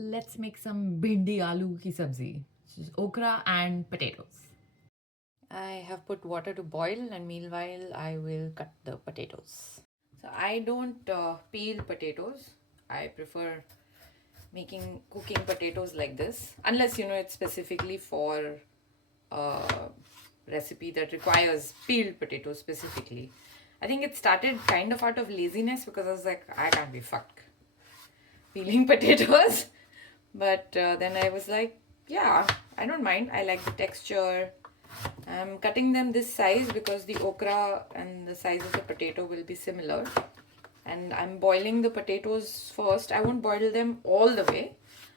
let's make some Bhindi Aloo ki Sabzi, which is okra and potatoes. I have put water to boil, and meanwhile I will cut the potatoes. So I don't peel potatoes. I prefer cooking potatoes like this, unless it's specifically for a recipe that requires peeled potatoes specifically. I think it started kind of out of laziness because I was like, I can't be fucked peeling potatoes. But then I was like, yeah, I don't mind. I like the texture. I'm cutting them this size because the okra and the size of the potato will be similar. And I'm boiling the potatoes first. I won't boil them all the way.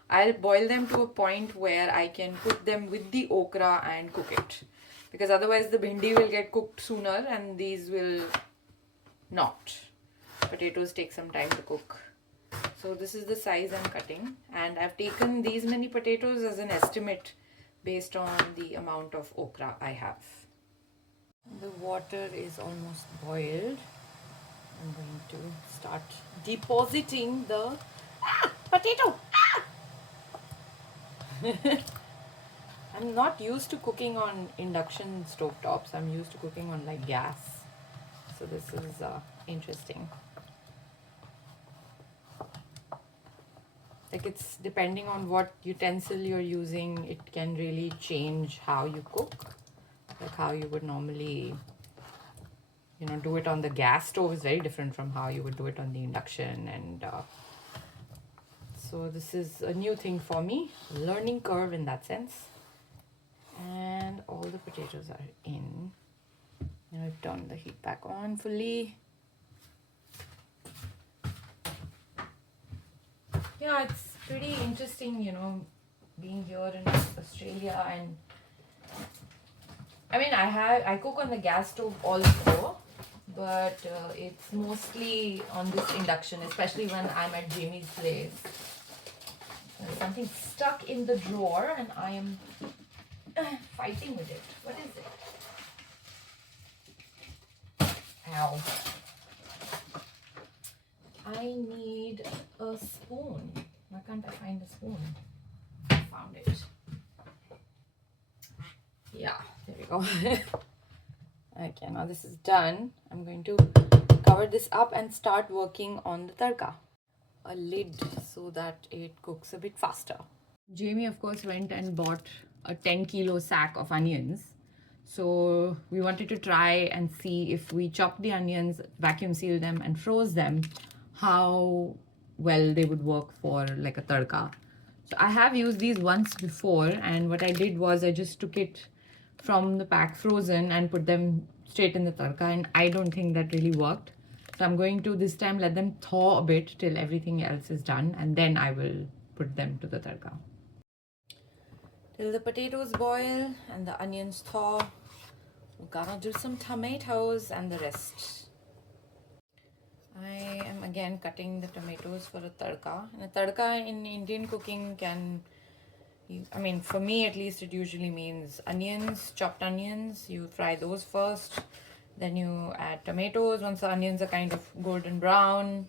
I'll boil them to a point where I can cook them with the okra and cook it. Because otherwise the bhindi will get cooked sooner and these will not. Potatoes take some time to cook. So this is the size I'm cutting, and I've taken these many potatoes as an estimate based on the amount of okra I have. The water is almost boiled. I'm going to start depositing the potato. I'm not used to cooking on induction stovetops. I'm used to cooking on like gas. So this is interesting. Like, it's depending on what utensil you're using, it can really change how you cook. Like how you would normally, do it on the gas stove is very different from how you would do it on the induction. And so this is a new thing for me, learning curve in that sense. And all the potatoes are in. Now I've turned the heat back on fully. Yeah, it's pretty interesting, being here in Australia. And I mean, I cook on the gas stove also, but it's mostly on this induction, especially when I'm at Jamie's place. There's something stuck in the drawer and I am fighting with it. What is it? Ow. I need a spoon. Why can't I find a spoon? I found it. Yeah, there we go. Okay, now this is done. I'm going to cover this up and start working on the tadka. A lid so that it cooks a bit faster. Jamie, of course, went and bought a 10-kilo sack of onions. So we wanted to try and see if we chopped the onions, vacuum sealed them and froze them, how well they would work for like a tadka. So I have used these once before, and what I did was I just took it from the pack frozen and put them straight in the tadka, and I don't think that really worked. So I'm going to this time let them thaw a bit till everything else is done, and then I will put them to the tadka. Till the potatoes boil and the onions thaw, we're gonna do some tomatoes and the rest. I am again cutting the tomatoes for a tadka. And a tadka in Indian cooking for me at least, it usually means onions, chopped onions. You fry those first, then you add tomatoes. Once the onions are kind of golden brown,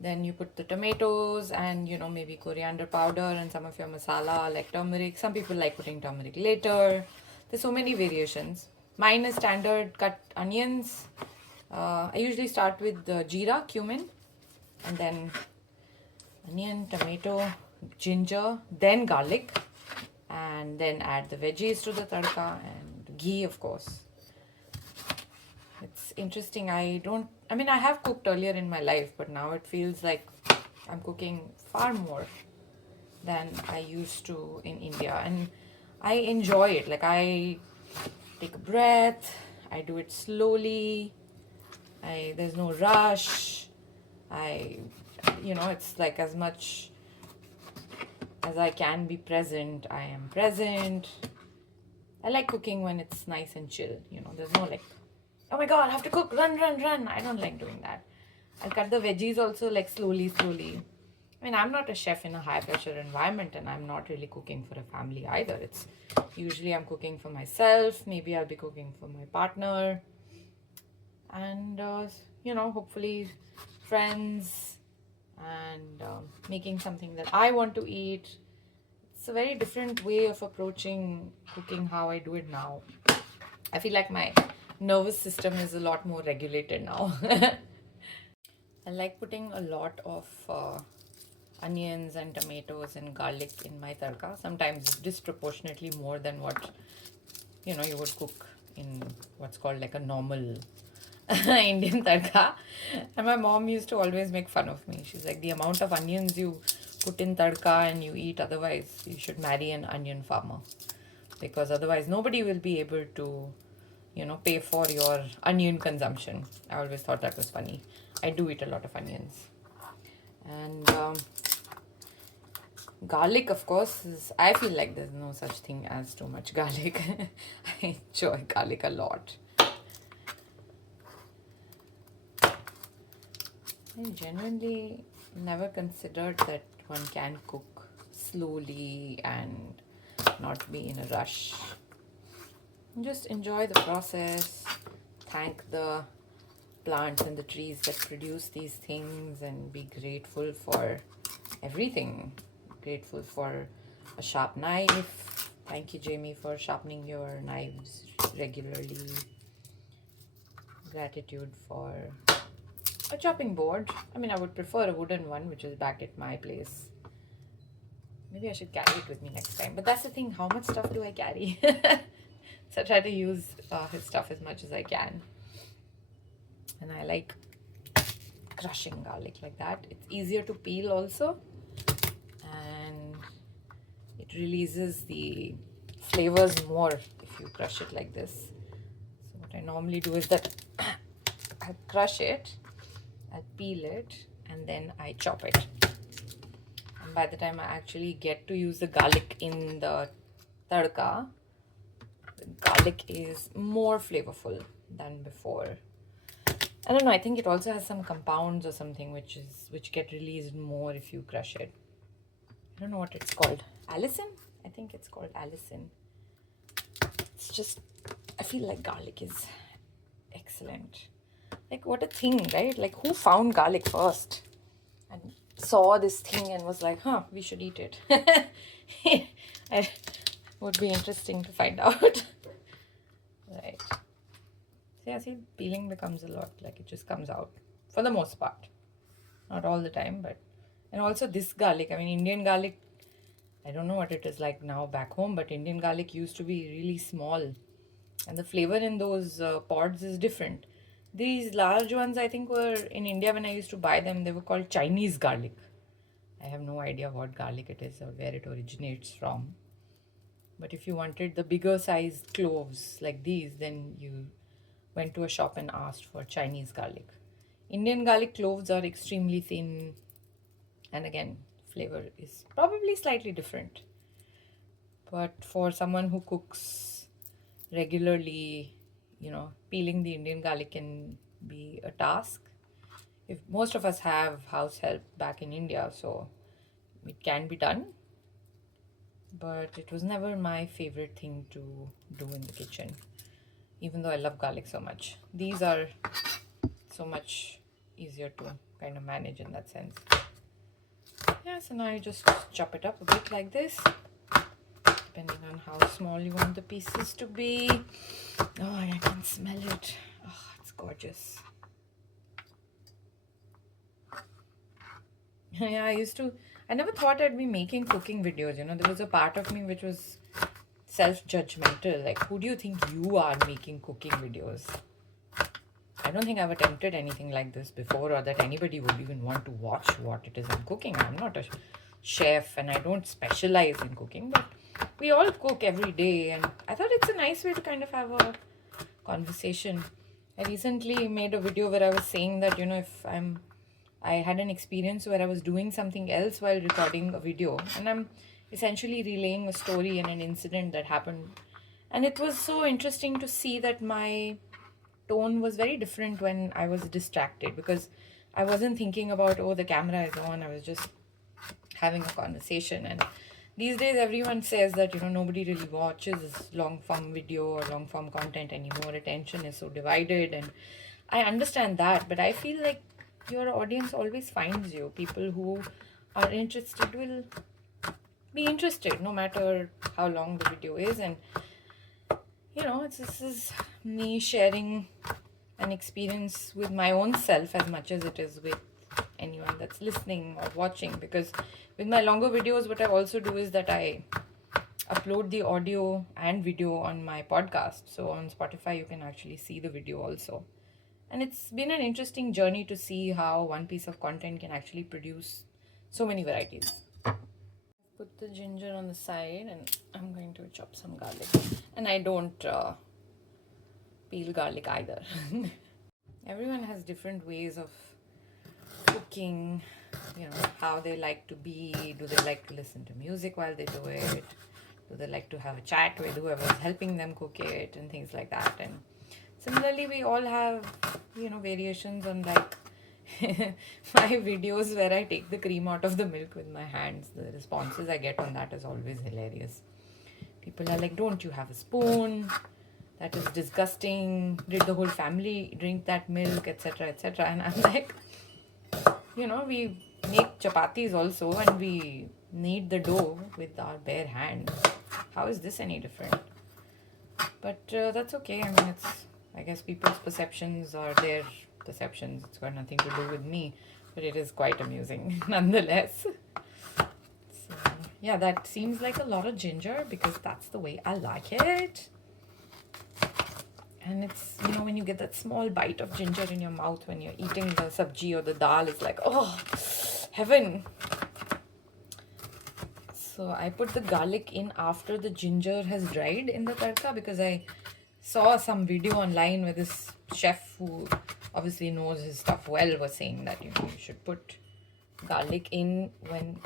then you put the tomatoes and maybe coriander powder and some of your masala like turmeric. Some people like putting turmeric later. There's so many variations. Mine is standard cut onions. I usually start with the jeera, cumin, and then onion, tomato, ginger, then garlic, and then add the veggies to the tadka and ghee, of course. It's interesting. I have cooked earlier in my life, but now it feels like I'm cooking far more than I used to in India. And I enjoy it. Like, I take a breath, I do it slowly. There's no rush. It's like as much as I can be present, I am present. I like cooking when it's nice and chill. There's no like, oh my god, I have to cook, run. I don't like doing that. I'll cut the veggies also like slowly. I'm not a chef in a high pressure environment, and I'm not really cooking for a family either. It's usually I'm cooking for myself. Maybe I'll be cooking for my partner. And, hopefully friends and making something that I want to eat. It's a very different way of approaching cooking how I do it now. I feel like my nervous system is a lot more regulated now. I like putting a lot of onions and tomatoes and garlic in my tadka. Sometimes disproportionately more than what you would cook in what's called like a normal Indian tadka. And my mom used to always make fun of me. She's like, the amount of onions you put in tadka and you eat, otherwise you should marry an onion farmer, because otherwise nobody will be able to pay for your onion consumption. I always thought that was funny. I do eat a lot of onions. And garlic, of course, I feel like there's no such thing as too much garlic. I enjoy garlic a lot. I genuinely never considered that one can cook slowly and not be in a rush. Just enjoy the process, thank the plants and the trees that produce these things, and be grateful for everything. Grateful for a sharp knife. Thank you, Jamie, for sharpening your knives regularly. Gratitude for a chopping board. I mean, I would prefer a wooden one, which is back at my place. Maybe I should carry it with me next time. But that's the thing, how much stuff do I carry? So I try to use his stuff as much as I can. And I like crushing garlic like that. It's easier to peel also. And it releases the flavors more if you crush it like this. So what I normally do is that I crush it, I peel it, and then I chop it. And by the time I actually get to use the garlic in the tadka, the garlic is more flavorful than before. I don't know, I think it also has some compounds or something which get released more if you crush it. I don't know what it's called. Allicin? I think it's called allicin. It's just, I feel like garlic is excellent. Like, what a thing, right? Like, who found garlic first and saw this thing and was like, huh, we should eat it. It would be interesting to find out. Right. So yeah, see, peeling becomes a lot, like it just comes out for the most part. Not all the time, but. And also this garlic, I mean, Indian garlic, I don't know what it is like now back home, but Indian garlic used to be really small. And the flavor in those pods is different. These large ones, I think, were in India when I used to buy them, they were called Chinese garlic. I have no idea what garlic it is or where it originates from. But if you wanted the bigger sized cloves like these, then you went to a shop and asked for Chinese garlic. Indian garlic cloves are extremely thin, and again, flavor is probably slightly different. But for someone who cooks regularly, peeling the Indian garlic can be a task. If most of us have house help back in India, so it can be done. But it was never my favorite thing to do in the kitchen, even though I love garlic so much. These are so much easier to kind of manage in that sense. Yeah, so now you just chop it up a bit like this, depending on how small you want the pieces to be. Oh, and I can smell it. Oh, it's gorgeous. Yeah, I never thought I'd be making cooking videos. There was a part of me which was self-judgmental. Like, who do you think you are making cooking videos? I don't think I've attempted anything like this before, or that anybody would even want to watch what it is I'm cooking. I'm not a chef and I don't specialize in cooking, but we all cook every day, and I thought it's a nice way to kind of have a conversation. I recently made a video where I was saying that, I had an experience where I was doing something else while recording a video, and I'm essentially relaying a story and an incident that happened. And it was so interesting to see that my tone was very different when I was distracted, because I wasn't thinking about, oh, the camera is on. I was just having a conversation. And these days everyone says that, nobody really watches long form video or long form content anymore. Attention is so divided, and I understand that, but I feel like your audience always finds you. People who are interested will be interested no matter how long the video is. And this is me sharing an experience with my own self as much as it is with anyone that's listening or watching. Because with my longer videos, what I also do is that I upload the audio and video on my podcast. So on Spotify, you can actually see the video also. And it's been an interesting journey to see how one piece of content can actually produce so many varieties. Put the ginger on the side, and I'm going to chop some garlic. And I don't peel garlic either. Everyone has different ways of cooking, how they like to be. Do they like to listen to music while they do it? Do they like to have a chat with whoever's helping them cook it and things like that? And similarly, we all have, variations on like my videos where I take the cream out of the milk with my hands. The responses I get on that is always hilarious. People are like, don't you have a spoon? That is disgusting. Did the whole family drink that milk, etc., etc.? And I'm like, we make chapatis also and we knead the dough with our bare hands. How is this any different? But that's okay. I guess people's perceptions are their perceptions. It's got nothing to do with me, but it is quite amusing nonetheless. So, yeah, that seems like a lot of ginger because that's the way I like it. And it's, when you get that small bite of ginger in your mouth when you're eating the sabji or the dal, it's like, oh, heaven. So I put the garlic in after the ginger has dried in the tadka because I saw some video online where this chef who obviously knows his stuff well was saying that, you should put garlic in when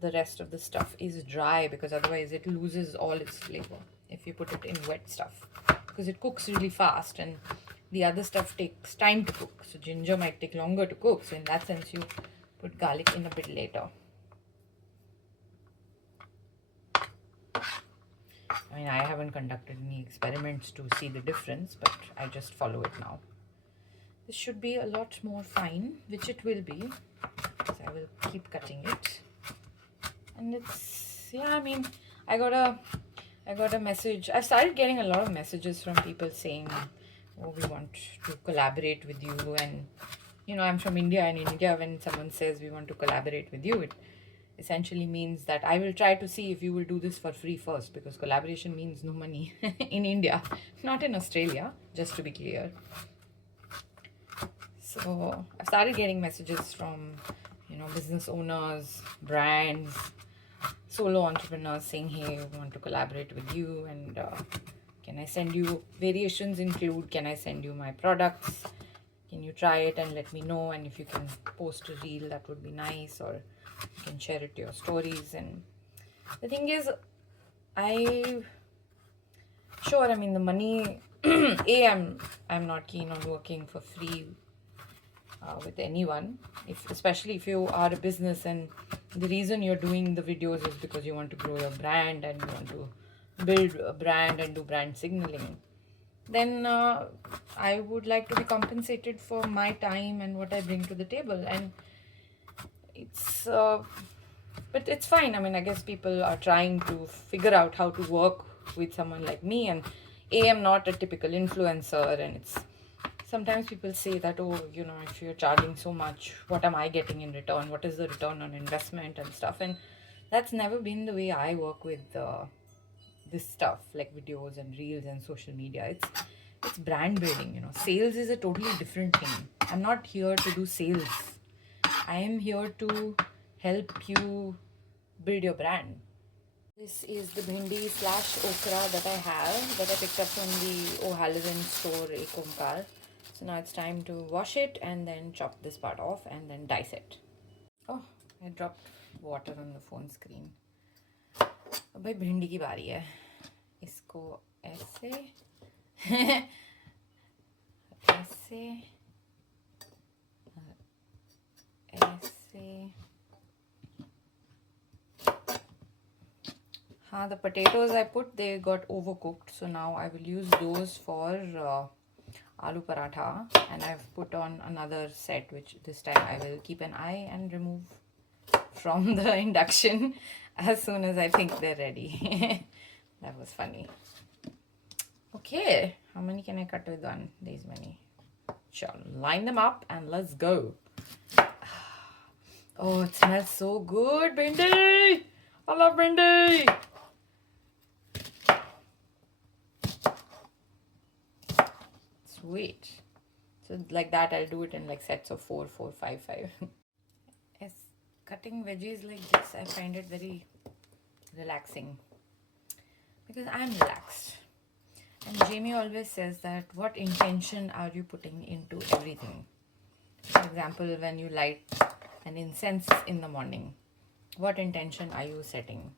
the rest of the stuff is dry because otherwise it loses all its flavor if you put it in wet stuff. Because it cooks really fast and the other stuff takes time to cook. So ginger might take longer to cook. So in that sense, you put garlic in a bit later. I haven't conducted any experiments to see the difference, but I just follow it now. This should be a lot more fine, which it will be. So I will keep cutting it. And it's, I got a message. I started getting a lot of messages from people saying, oh, we want to collaborate with you. And, I'm from India. And in India, when someone says we want to collaborate with you, it essentially means that I will try to see if you will do this for free first. Because collaboration means no money in India, not in Australia, just to be clear. So I started getting messages from, business owners, brands, solo entrepreneurs saying, hey, I want to collaborate with you and can I send you variations include, can I send you my products, can you try it and let me know, and if you can post a reel that would be nice, or you can share it to your stories. And the thing is, the money I'm not keen on working for free with anyone, especially if you are a business and the reason you're doing the videos is because you want to grow your brand and you want to build a brand and do brand signaling, then I would like to be compensated for my time and what I bring to the table. And it's but it's fine. I guess people are trying to figure out how to work with someone like me, and I'm not a typical influencer, and it's sometimes people say that, oh, if you're charging so much, what am I getting in return? What is the return on investment and stuff? And that's never been the way I work with this stuff, like videos and reels and social media. It's brand building. Sales is a totally different thing. I'm not here to do sales. I am here to help you build your brand. This is the bhindi / okra that I have, that I picked up from the O'Halloran store, Ekomkar. So now it's time to wash it and then chop this part off and then dice it. Oh, I dropped water on the phone screen. अब भाई भिंडी की बारी है. इसको ऐसे ऐसे ऐसे. The potatoes I put, they got overcooked, so now I will use those for aloo paratha, and I've put on another set, which this time I will keep an eye and remove from the induction as soon as I think they're ready. That was funny. Okay, how many can I cut with one? These many. Sure, line them up and let's go. Oh, it smells so good, Bhindi! I love Bhindi! Sweet. So like that, I'll do it in like sets of 4, 4, 5, 5. Yes, cutting veggies like this, I find it very relaxing because I'm relaxed. And Jamie always says that what intention are you putting into everything? For example, when you light an incense in the morning, what intention are you setting?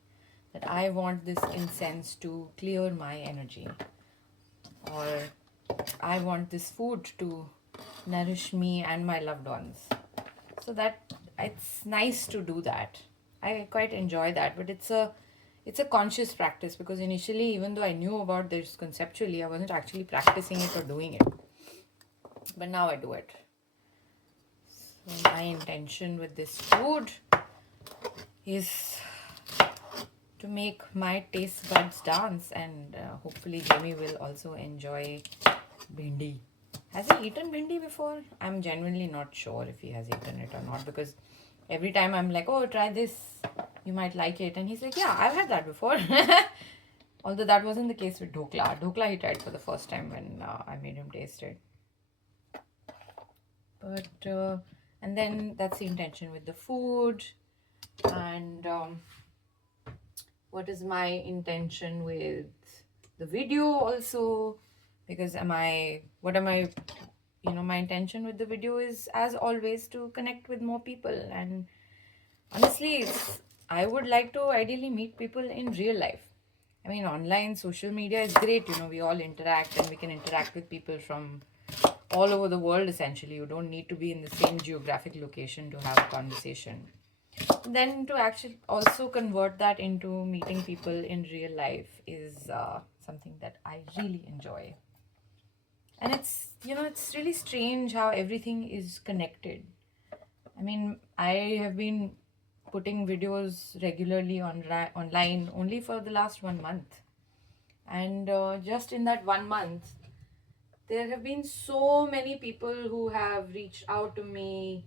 That I want this incense to clear my energy, or I want this food to nourish me and my loved ones. So that it's nice to do that. I quite enjoy that, but it's a conscious practice, because initially, even though I knew about this conceptually, I wasn't actually practicing it or doing it. But now I do it. So my intention with this food is to make my taste buds dance, and hopefully Jamie will also enjoy bhindi. Has he eaten bhindi before? I'm genuinely not sure if he has eaten it or not, because every time I'm like, oh, try this, you might like it. And he's like, yeah, I've had that before. Although that wasn't the case with dhokla. Dhokla he tried for the first time when I made him taste it. But, and then that's the intention with the food. And what is my intention with the video also? Because my intention with the video is, as always, to connect with more people. And honestly, I would like to ideally meet people in real life. I mean, online social media is great, we all interact, and we can interact with people from all over the world essentially. You don't need to be in the same geographic location to have a conversation. Then to actually also convert that into meeting people in real life is something that I really enjoy. And it's really strange how everything is connected. I mean, I have been putting videos regularly online only for the last 1 month. And just in that 1 month, there have been so many people who have reached out to me,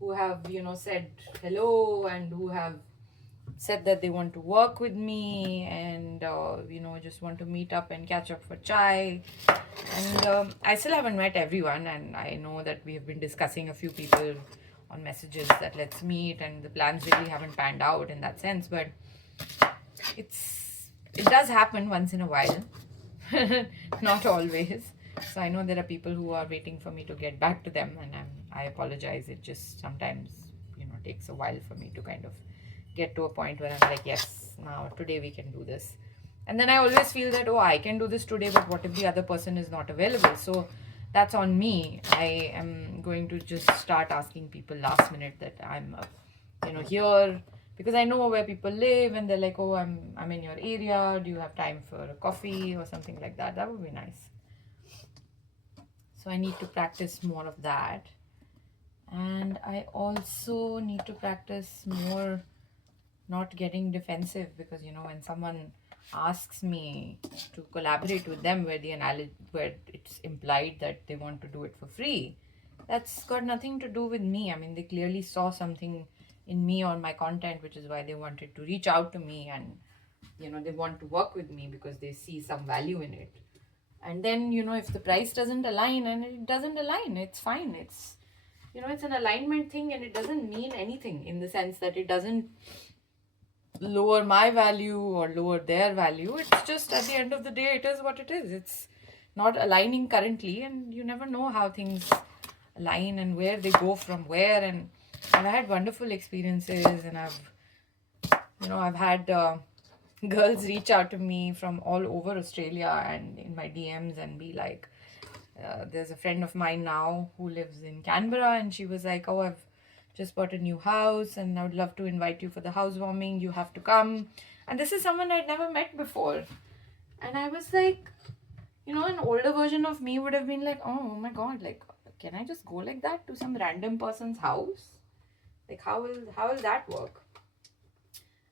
who have, said hello, and who have said that they want to work with me, and, just want to meet up and catch up for chai. And I still haven't met everyone, and I know that we have been discussing a few people on messages that let's meet, and the plans really haven't panned out in that sense, but it does happen once in a while. Not always. So I know there are people who are waiting for me to get back to them, and I apologize. It just sometimes takes a while for me to kind of get to a point where I'm like, yes, now today we can do this. And then I always feel that, oh, I can do this today, but what if the other person is not available? So that's on me. I am going to just start asking people last minute that I'm here, because I know where people live, and they're like, oh, I'm in your area, do you have time for a coffee or something like that? That would be nice. So I need to practice more of that. And I also need to practice more not getting defensive, because when someone asks me to collaborate with them where it's implied that they want to do it for free, that's got nothing to do with me. I mean, they clearly saw something in me or my content, which is why they wanted to reach out to me, and they want to work with me because they see some value in it. And then if the price doesn't align, and it doesn't align, it's fine. It's it's an alignment thing, and it doesn't mean anything in the sense that it doesn't lower my value or lower their value. It's just, at the end of the day, it is what it is. It's not aligning currently, and you never know how things align and where they go from where. And I've had wonderful experiences, and I've had girls reach out to me from all over Australia and in my DMs and be like, there's a friend of mine now who lives in Canberra, and she was like, oh, I've just bought a new house and I would love to invite you for the housewarming. You have to come. And this is someone I'd never met before. And I was like, an older version of me would have been like, oh my god, like, can I just go like that to some random person's house? Like, how will that work?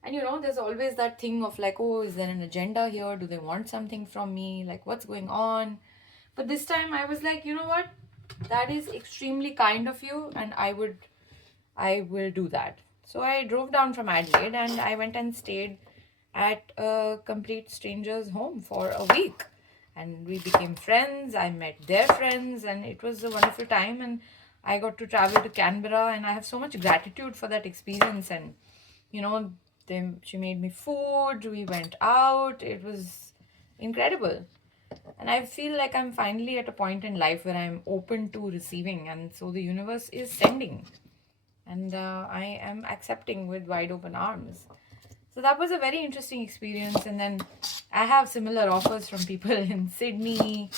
And there's always that thing of like, oh, is there an agenda here? Do they want something from me? Like, what's going on? But this time I was like, you know what? That is extremely kind of you, and I will do that. So I drove down from Adelaide and I went and stayed at a complete stranger's home for a week. And we became friends. I met their friends, and it was a wonderful time. And I got to travel to Canberra, and I have so much gratitude for that experience. And you know, she made me food. We went out. It was incredible. And I feel like I'm finally at a point in life where I'm open to receiving, and so the universe is sending, and I am accepting with wide open arms. So that was a very interesting experience. And then I have similar offers from people in Sydney,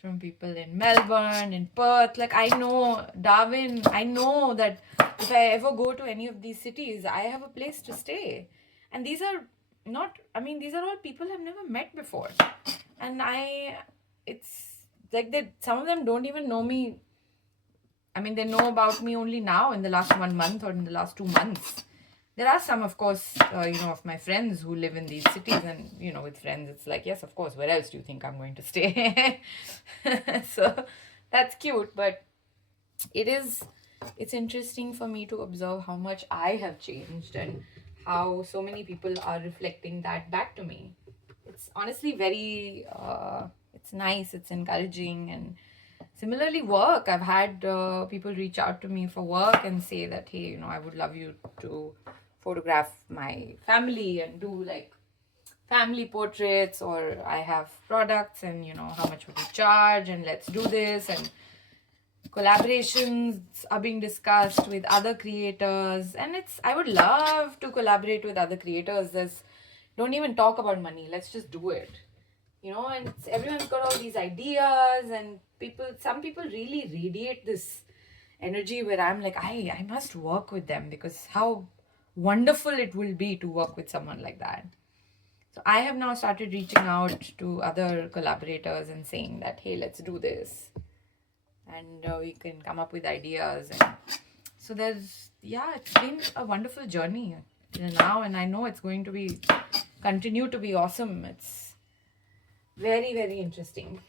from people in Melbourne, in Perth. Like, I know Darwin, I know that if I ever go to any of these cities, I have a place to stay. And these are these are all people I've never met before. And it's like that some of them don't even know me. I mean, they know about me only now in the last 1 month or in the last 2 months. There are some, of course, of my friends who live in these cities, and, with friends, it's like, yes, of course, where else do you think I'm going to stay? So that's cute, but it's interesting for me to observe how much I have changed and how so many people are reflecting that back to me. It's honestly very, it's nice, it's encouraging. And similarly, work, I've had people reach out to me for work and say that, hey, I would love you to photograph my family and do like family portraits, or I have products, and how much would you charge, and let's do this. And collaborations are being discussed with other creators, and I would love to collaborate with other creators. Don't even talk about money, let's just do it. And everyone's got all these ideas, and some people really radiate this energy where I'm like, I must work with them, because how wonderful it will be to work with someone like that. So I have now started reaching out to other collaborators and saying that, hey, let's do this, and we can come up with ideas. And so it's been a wonderful journey till now, and I know it's going to be continue to be awesome. It's very, very interesting,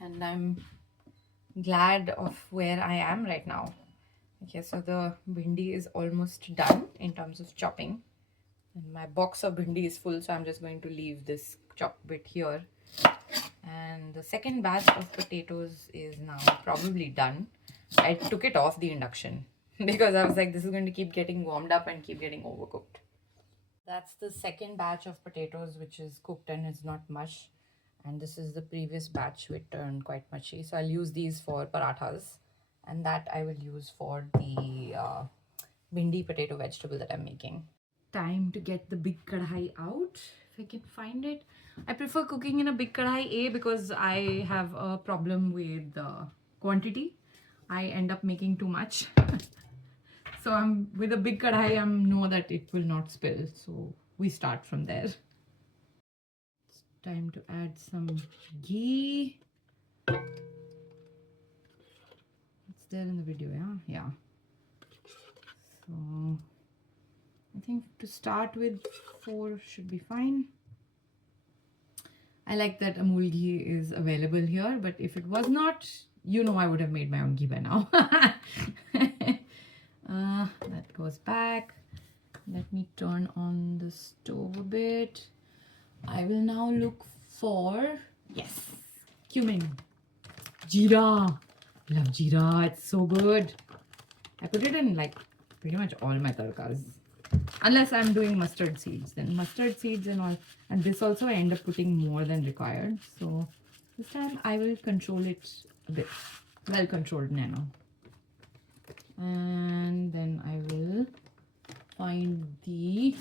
and I'm glad of where I am right now. Okay, so the bhindi is almost done in terms of chopping, and my box of bhindi is full, so I'm just going to leave this chopped bit here. And the second batch of potatoes is now probably done. I took it off the induction because I was like, this is going to keep getting warmed up and keep getting overcooked. That's the second batch of potatoes, which is cooked and is not mush. And this is the previous batch, which turned quite mushy. So I'll use these for parathas, and that I will use for the bhindi potato vegetable that I'm making. Time to get the big kadhai out, if I can find it. I prefer cooking in a big kadhai, because I have a problem with quantity. I end up making too much. So with a big kadhai, I know that it will not spill. So we start from there. It's time to add some ghee. It's there in the video, yeah? Yeah. So I think to start with, 4 should be fine. I like that Amul ghee is available here, but if it was not, I would have made my own ghee by now. That goes back. Let me turn on the stove a bit. I will now look for, yes, cumin. Jeera. I love jeera. It's so good. I put it in like pretty much all my tadkas. Unless I'm doing mustard seeds. Then mustard seeds and all. And this also I end up putting more than required. So this time I will control it a bit. Well controlled nano. And then I will find the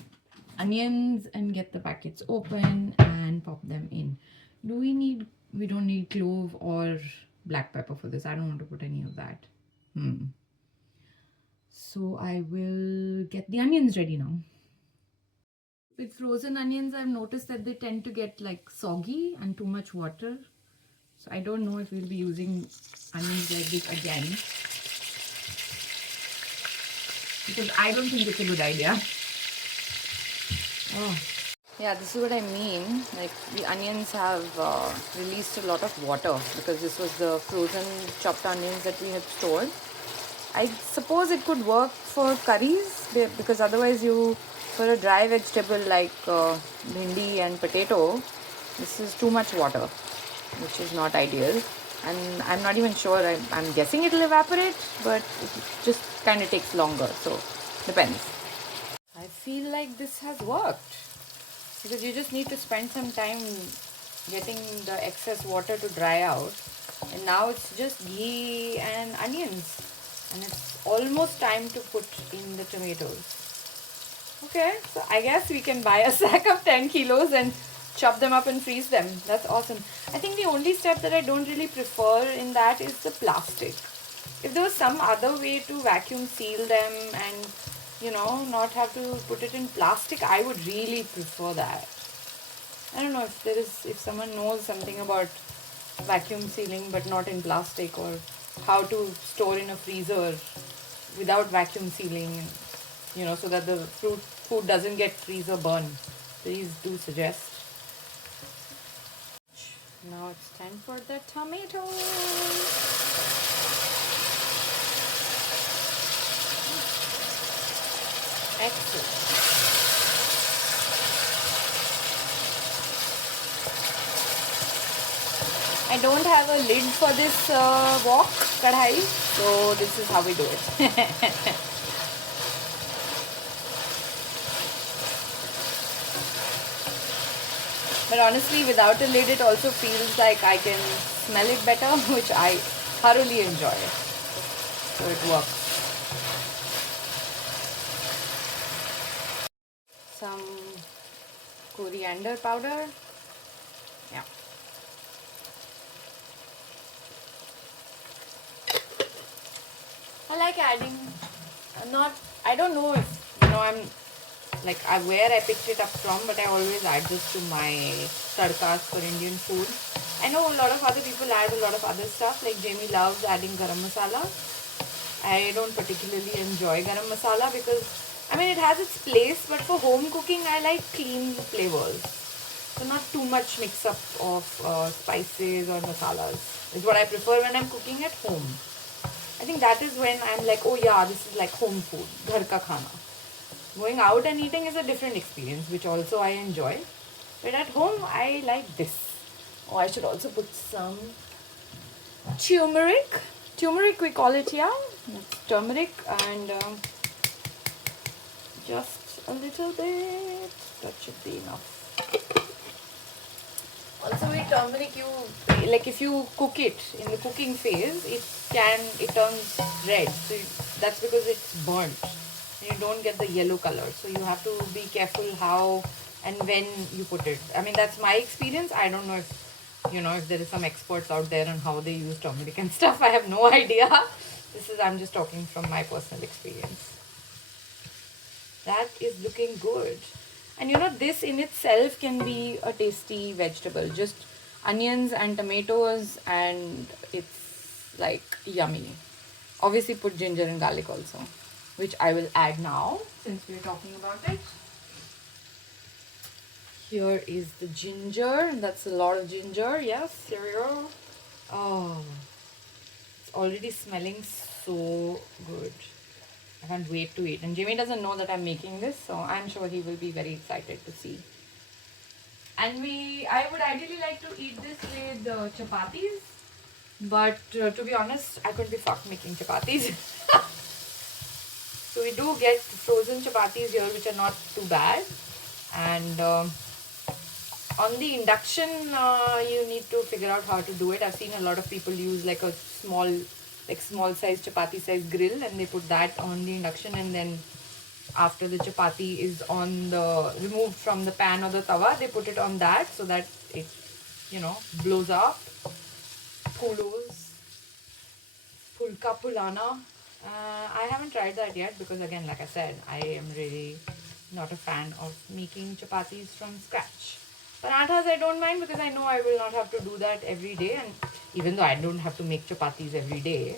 onions and get the packets open and pop them in. We don't need clove or black pepper for this. I don't want to put any of that. So I will get the onions ready now. With frozen onions, I've noticed that they tend to get like soggy and too much water. So I don't know if we'll be using onions like this again, because I don't think it's a good idea. Oh. Yeah, this is what I mean. Like, the onions have released a lot of water because this was the frozen chopped onions that we had stored. I suppose it could work for curries, because otherwise for a dry vegetable like bhindi and potato, this is too much water, which is not ideal. And I'm not even sure, I'm guessing it'll evaporate, but it just kind of takes longer, so depends. I feel like this has worked, because you just need to spend some time getting the excess water to dry out, and now it's just ghee and onions, and it's almost time to put in the tomatoes. Okay, so I guess we can buy a sack of 10 kilos and chop them up and freeze them. That's awesome. I think the only step that I don't really prefer in that is the plastic. If there was some other way to vacuum seal them and, not have to put it in plastic, I would really prefer that. I don't know if someone knows something about vacuum sealing but not in plastic, or how to store in a freezer without vacuum sealing, so that the food doesn't get freezer burn. Please do suggest. Now it's time for the tomatoes. Excellent. I don't have a lid for this wok kadhai, so this is how we do it. But honestly, without a lid, it also feels like I can smell it better, which I thoroughly enjoy. So it works. Some coriander powder. Yeah. I like adding, I don't know if, I'm like, where I picked it up from, but I always add this to my tadkas for Indian food. I know a lot of other people add a lot of other stuff, like Jamie loves adding garam masala. I don't particularly enjoy garam masala because, it has its place, but for home cooking, I like clean flavors. So not too much mix up of spices or masalas is what I prefer when I'm cooking at home. I think that is when I'm like, oh yeah, this is like home food, ghar ka khana. Going out and eating is a different experience, which also I enjoy. But at home, I like this. Oh, I should also put some turmeric. Turmeric, we call it here. It's turmeric, and just a little bit. That should be enough. Also with turmeric, if you cook it in the cooking phase, it turns red. So that's because it's burnt. You don't get the yellow color, so you have to be careful how and when you put it. That's my experience. I don't know if there is some experts out there on how they use turmeric and stuff. I have no idea. I'm just talking from my personal experience. That is looking good. And this in itself can be a tasty vegetable. Just onions and tomatoes, and it's like yummy. Obviously put ginger and garlic also, which I will add now since we're talking about it. Here is the ginger. That's a lot of ginger. Yes, here we go. Oh, it's already smelling so good. I can't wait to eat. And Jimmy doesn't know that I'm making this, so I'm sure he will be very excited to see. And I would ideally like to eat this with chapatis, but to be honest, I couldn't be fucked making chapatis. So we do get frozen chapatis here, which are not too bad. And on the induction, you need to figure out how to do it. I've seen a lot of people use like a small size chapati size grill, and they put that on the induction, and then after the chapati is removed from the pan or the tawa, they put it on that so that it blows up. Pulos, pulka pulana. I haven't tried that yet because, again, like I said, I am really not a fan of making chapatis from scratch. Parathas I don't mind because I know I will not have to do that every day, and even though I don't have to make chapatis every day,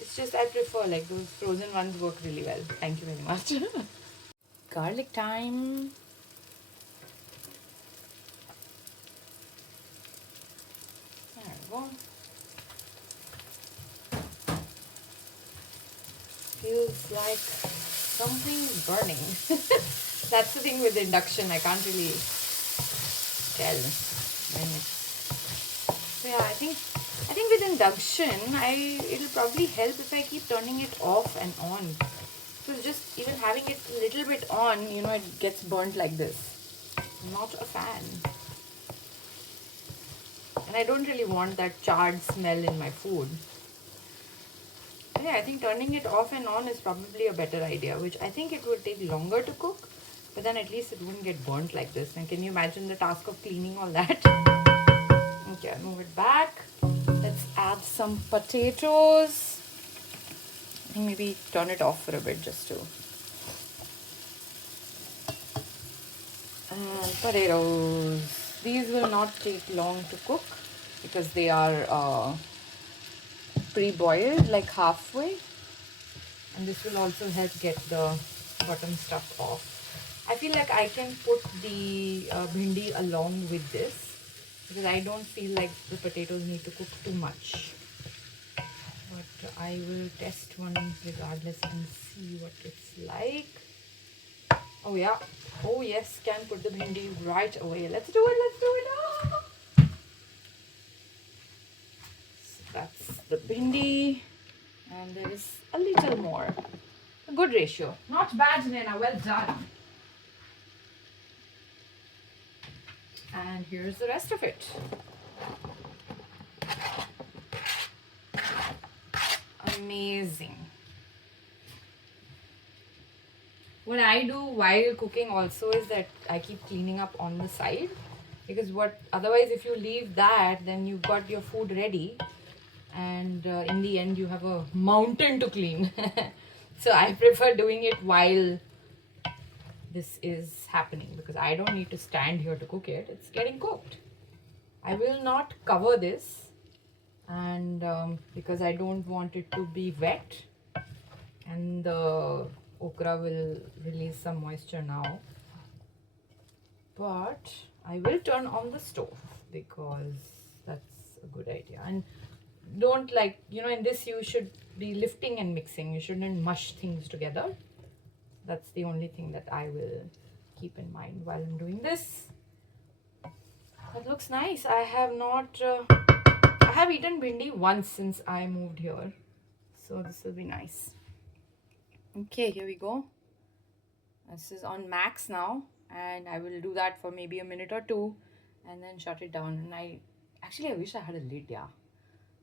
it's just I prefer like those frozen ones work really well. Thank you very much. Garlic time. There we go. Feels like something's burning. That's the thing with induction. I can't really tell. So yeah, I think with induction, it'll probably help if I keep turning it off and on. So just even having it a little bit on, you know, it gets burnt like this. I'm not a fan. And I don't really want that charred smell in my food. Yeah, I think turning it off and on is probably a better idea, which I think it would take longer to cook, but then at least it wouldn't get burnt like this. And can you imagine the task of cleaning all that? Okay, I'll move it back. Let's add some potatoes. I think maybe turn it off for a bit just to. And potatoes. These will not take long to cook because they are pre-boiled, like halfway. And this will also help get the bottom stuff off. I feel like I can put the bhindi along with this because I don't feel like the potatoes need to cook too much. But I will test one regardless and see what it's like. Oh yeah. Oh yes, can put the bhindi right away. Let's do it, let's do it. Ah! So that's the bhindi. And there is a little more. A good ratio. Not bad, Nena. Well done. And here's the rest of it. Amazing. What I do while cooking also is that I keep cleaning up on the side, because otherwise if you leave that, then you've got your food ready and in the end you have a mountain to clean. So I prefer doing it while this is happening because I don't need to stand here to cook it. It's getting cooked. I will not cover this, and because I don't want it to be wet, and the okra will release some moisture now. But I will turn on the stove because that's a good idea. And don't, like, you know, in this you should be lifting and mixing. You shouldn't mush things together. That's the only thing that I will keep in mind while I'm doing this. That looks nice. I have eaten bhindi once since I moved here, so this will be nice. Okay, here we go. This is on max now, and I will do that for maybe a minute or two and then shut it down. And I wish I had a lid, yeah,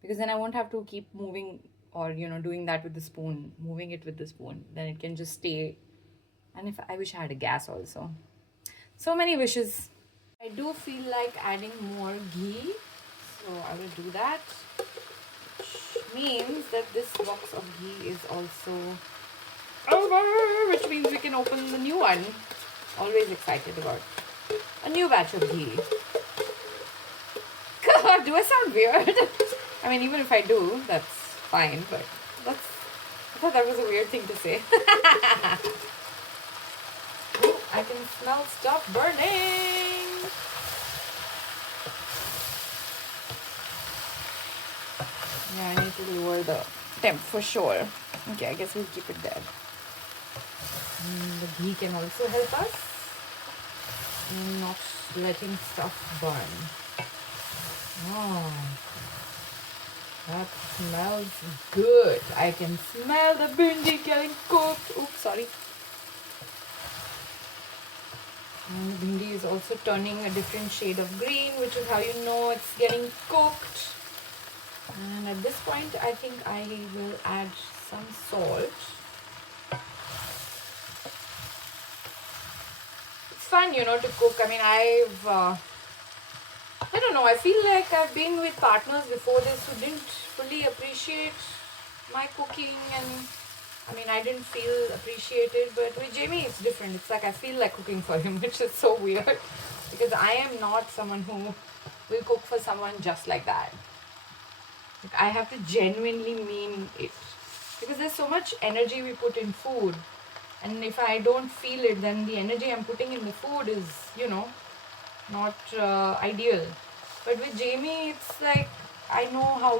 because then I won't have to keep moving or, you know, doing that with the spoon, moving it with the spoon. Then it can just stay. And I wish I had a gas also. So many wishes. I do feel like adding more ghee, so I will do that, which means that this box of ghee is also over, which means we can open the new one. Always excited about a new batch of ghee. God, do I sound weird? I mean, even if I do, that's fine, but I thought that was a weird thing to say. Ooh, I can smell stuff burning. Yeah, I need to lower the temp for sure. Okay, I guess we'll keep it there. The ghee can also help us in not letting stuff burn. Oh, that smells good. I can smell the bhindi getting cooked. Oops, sorry. And the bhindi is also turning a different shade of green, which is how you know it's getting cooked. And at this point, I think I will add some salt. It's fun, you know, to cook. I mean, I don't know, I feel like I've been with partners before this who didn't fully appreciate my cooking, and I mean, I didn't feel appreciated, but with Jamie it's different. It's like I feel like cooking for him, which is so weird because I am not someone who will cook for someone just like that. Like, I have to genuinely mean it because there's so much energy we put in food, and if I don't feel it, then the energy I'm putting in the food is, not ideal. But with Jamie, it's like I know how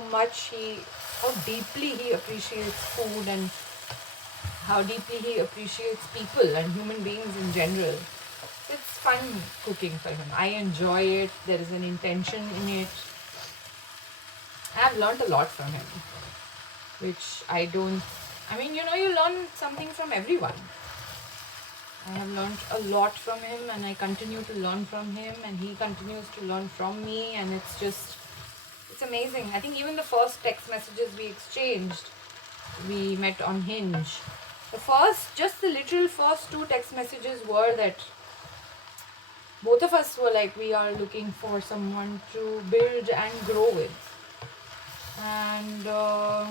deeply he appreciates food and how deeply he appreciates people and human beings in general. It's fun cooking for him. I enjoy it. There is an intention in it. I've learned a lot from him, which I don't. I mean, you learn something from everyone. I have learned a lot from him, and I continue to learn from him, and he continues to learn from me, and it's amazing. I think even the first text messages we exchanged, we met on Hinge. Just the literal first two text messages were that both of us were like, we are looking for someone to build and grow with. And I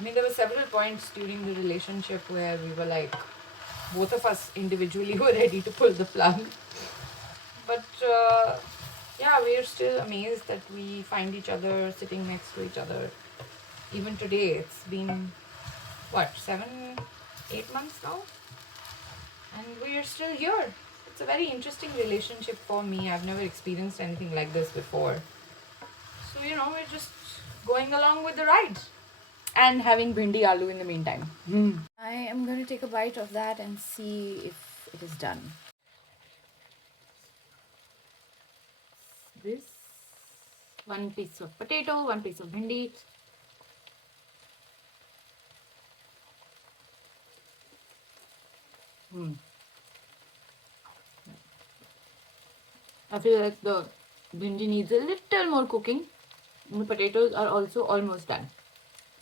mean, there were several points during the relationship where we were like, both of us individually were ready to pull the plug. But yeah, we are still amazed that we find each other sitting next to each other. Even today, it's been, what, 7, 8 months now? And we are still here. It's a very interesting relationship for me. I've never experienced anything like this before. So, we're just going along with the ride and having bhindi aloo in the meantime. I am going to take a bite of that and see if it is done. This one piece of potato, one piece of bhindi. I feel like the bhindi needs a little more cooking. And the potatoes are also almost done.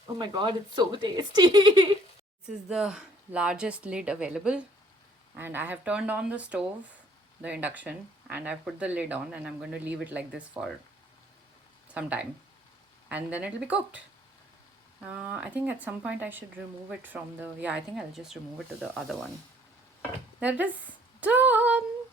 Oh my god, it's so tasty! This is the largest lid available, and I have turned on the stove, the induction, and I've put the lid on, and I'm going to leave it like this for some time, and then it'll be cooked. I think at some point I should remove it from the, I think I'll just remove it to the other one. There it is, done!